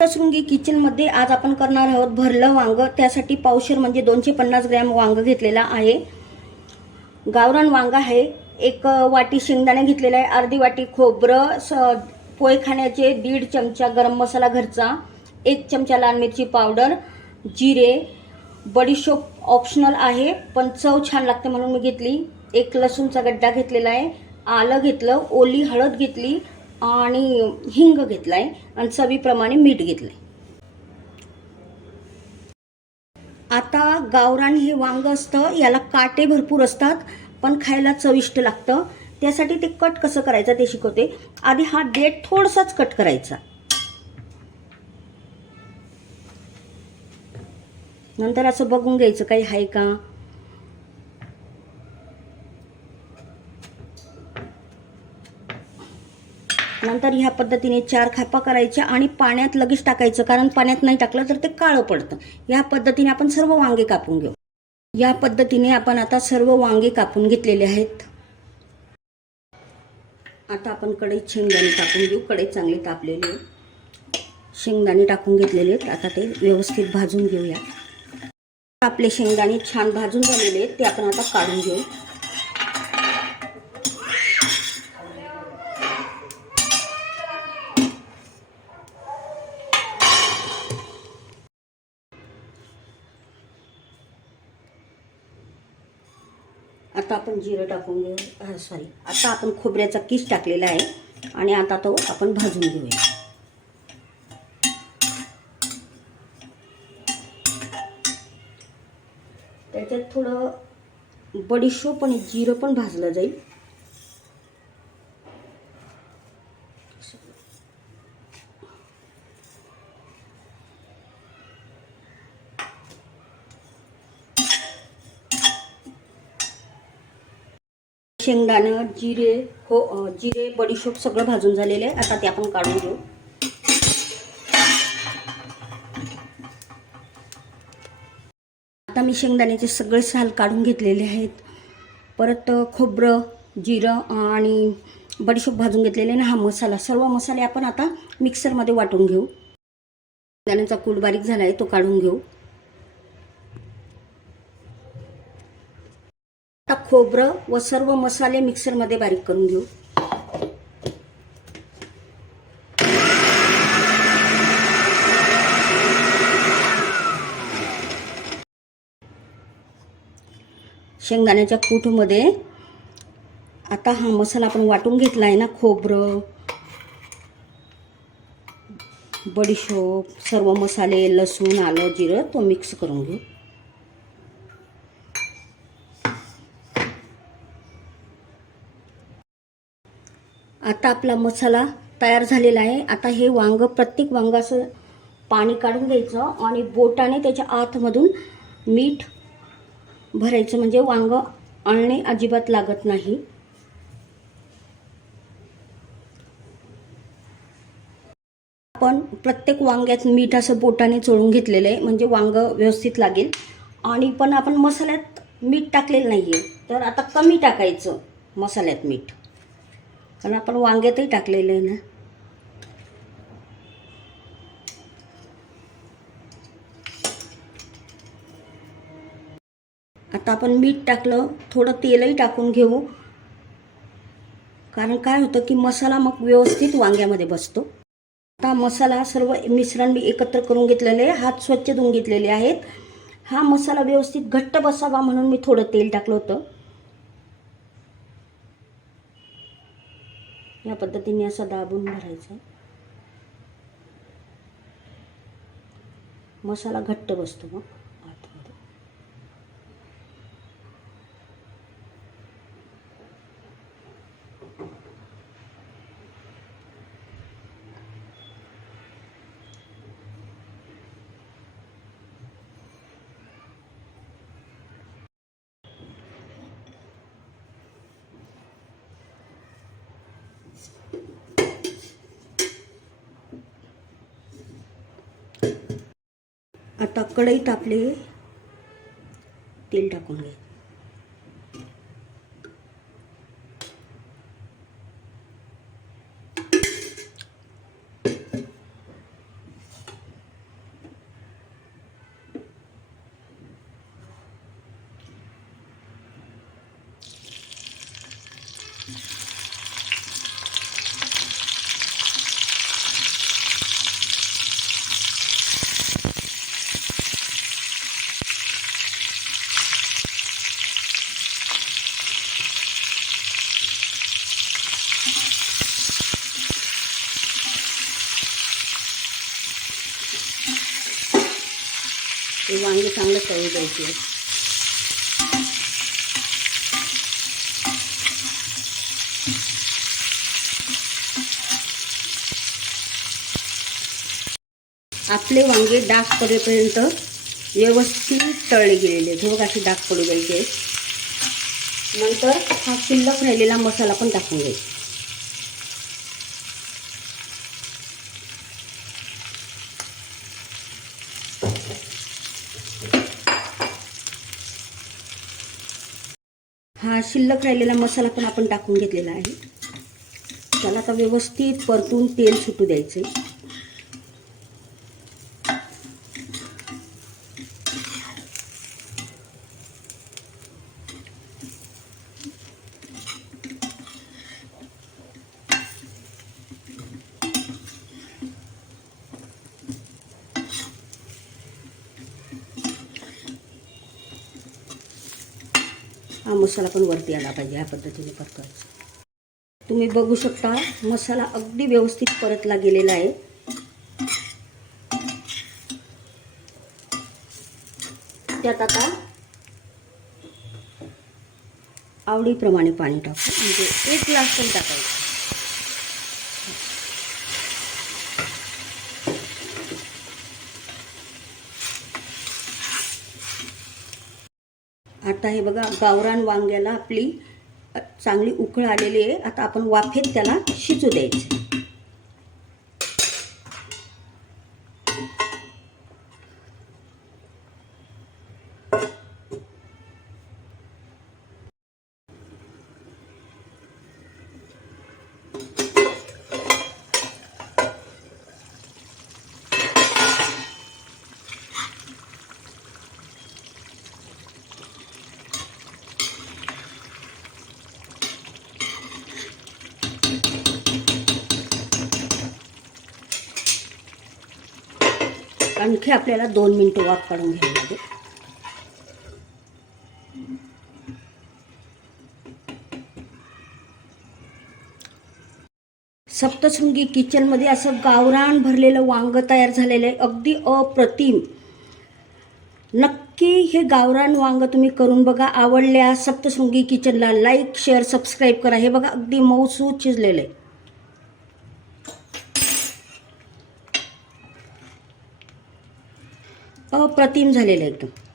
शृंगी किचनमध्ये आज आपण करणार आहोत भरलं वांग. त्यासाठी पावशर म्हणजे दोनशे पन्नास ग्रॅम वांग घेतलेला आहे. गावरान वांग आहे. एक वाटी शेंगदाणे घेतलेला आहे. अर्धी वाटी खोबरं स पोहे खाण्याचे दीड चमचा गरम मसाला घरचा एक चमचा लाल मिरची पावडर जिरे. बडीशोप ऑप्शनल आहे पण चव छान लागते म्हणून मी घेतली. एक लसूणचा गड्डा घेतलेला आहे. आलं घेतलं ओली हळद घेतली. आणि हिंग घेतलाय आणि चवीप्रमाणे मीठ घेतलंय. आता गावरान हे वांग असतं याला काटे भरपूर असतात पण खायला चविष्ट लागतं. त्यासाठी ते कट कसं करायचं ते शिकवते. आधी हा देठ थोडसाच कट करायचा. नंतर असं बघून घ्यायचं काही आहे का? नंतर ह्या पद्धतीने चार खापा करायच्या आणि पाण्यात लगेच टाकायचं. कारण पाण्यात नाही टाकलं तर ते काळं पडतं. या पद्धतीने आपण सर्व वांगे कापून घेऊ. या पद्धतीने आपण आता सर्व वांगे कापून घेतलेले आहेत. आता आपण कढई शेंगदाणे टाकून घेऊ. कढई चांगले तापलेले शेंगदाणे टाकून घेतलेले आहेत. आता ते व्यवस्थित भाजून घेऊया. आपले शेंगदाणे छान भाजून झालेले आहेत. ते आपण आता काढून घेऊ. आता आपण जिरं टाकून घेऊ. सॉरी आता आपण खोबऱ्याचा किस टाकलेला आहे आणि आता तो आपण भाजून घेऊया. त्याच्यात थोडं बडीशोप आणि जिरं पण भाजलं जाईल. शेंगदाणं जिरे हो जिरे बडीशोप सगळं भाजून झालेलं आहे. आता ते आपण काढून घेऊ. आता मी शेंगदाण्याचे सगळे साल काढून घेतलेले आहेत. परत खोबरं जिरं आणि बडीशोप भाजून घेतलेले आहे आणि हा मसाला सर्व मसाले आपण आता मिक्सरमध्ये वाटून घेऊ. शेंगदाण्याचा कूड बारीक झाला आहे तो काढून घेऊ. आता खोबरं व सर्व मसाले मिक्सरमध्ये बारीक करून घेऊ. शेंगदाण्याच्या कूटमध्ये आता हा मसाला आपण वाटून घेतला आहे ना खोबरं बडीशोप सर्व मसाले लसूण आलं जिरं तो मिक्स करून घेऊ. आता आपला मसाला तयार झालेला आहे. आता हे वांग प्रत्येक वांगाचं असं पाणी काढून घ्यायचं आणि बोटाने त्याच्या आतमधून मीठ भरायचं. म्हणजे वांग आणणे अजिबात लागत नाही. आपण प्रत्येक वांग्यात मीठ असं बोटाने चोळून घेतलेलं आहे. म्हणजे वांग व्यवस्थित लागेल. आणि पण आपण मसाल्यात मीठ टाकलेलं नाही आहे तर आता कमी टाकायचं मसाल्यात मीठ. कारण आपण वांग्यातही टाकलेलं आहे ना. आता आपण मीठ टाकलं थोडं तेलही टाकून घेऊ. कारण काय होतं की मसाला मग व्यवस्थित वांग्यामध्ये बसतो. आता मसाला सर्व मिश्रण मी एकत्र करून घेतलेले आहे. हात स्वच्छ धुवून घेतलेले आहेत. हा मसाला व्यवस्थित घट्ट बसावा म्हणून मी थोडं तेल टाकलं होतं. या पद्धतीने असं दाबून भरायचं. मसाला घट्ट बसतो मग. आता कढईत आपले तेल टाकून घे हे वांगे चांगलं तळू द्यायचे. आपले वांगे डाग पडेपर्यंत व्यवस्थित तळले गेलेले आहेत. अशी डाग पडू द्यायचे नंतर हा शिल्लक राहिलेला मसाला पण टाकून घ्यायचा हा शिल्लक राहिलेला मसाला पण आपण टाकून घेतलेला आहे. त्याला आता व्यवस्थित परतून तेल सुटू द्यायचं आहे मसाला पण वरती आला पाहिजे ह्या पद्धतीने परतवायचा. तुम्ही बघू शकता मसाला अगदी व्यवस्थित परतला गेलेला आहे. त्यात आता आवडीप्रमाणे पाणी टाकू. म्हणजे एक ग्लास पण टाकायचं. आता हे बघा गावरान वांग्याला आपली चांगली उकळ आलेली आहे. आता आपण वाफेत त्याला शिजू द्यायचं. आणखी आपल्याला दोन मिनटं वाफ काढून घ्यावी लागेल सप्तशृंगी किचनमध्ये असं गावरान भरलेलं वांग तयार झालेलं आहे. अगदी अप्रतिम. नक्की हे गावरान वांग तुम्ही करून बघा. आवडल्या सप्तशृंगी किचनला लाईक शेअर सबस्क्राईब करा. हे बघा अगदी मऊसूद शिजलेलं आहे. अप्रतिम झालेलं आहे एकदम.